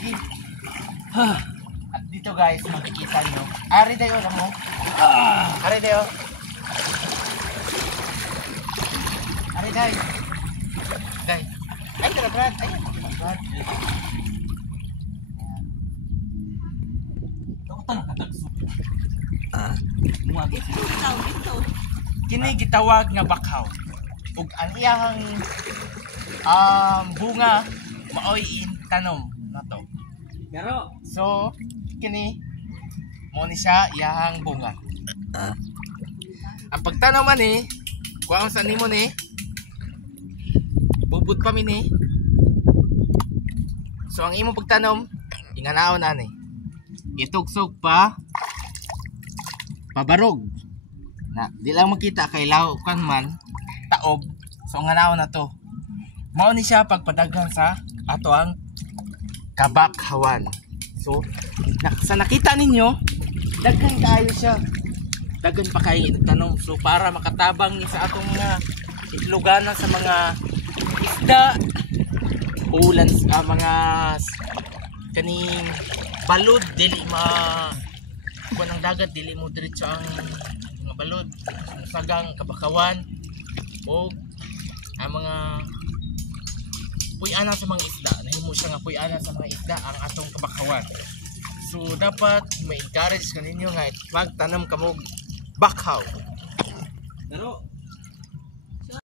Sige. At dito guys, makikita nyo. Ari tayo, alam mo? Ari tayo. Ari tayo. Guys. Ay, tara Brad. Ayun, Brad. Kini gitawag nga bakhaw. Ug ang iyang bunga maoy in tanom na to. Pero So kini mo ni siya iyang bunga. Ang pagtanaw man ni kuha sa nimo ni bubud pa mi ni. So ang imong pagtanom inganaon ani. Itugsog pa pabarog. Na di lang makita kay law kan man taob. So nga naon na to. Mao ni siya pagpadagan sa ato ang kabakhawan. So sa nakita ninyo daghan kaayo siya. Daghan pa kay tanom. So para makatabang ni sa atong mga itloganan sa mga isda ulan sa mga kaning balod dili kuan ang dagat dili mo diretso ang mga balod sagang kabakawan o ang mga puy-ana sa mga isda nahimo siya nga puy-ana sa mga isda ang atong kabakawan. So dapat ma-encourage kaninyo nga magtanom kamo bakhaw. pero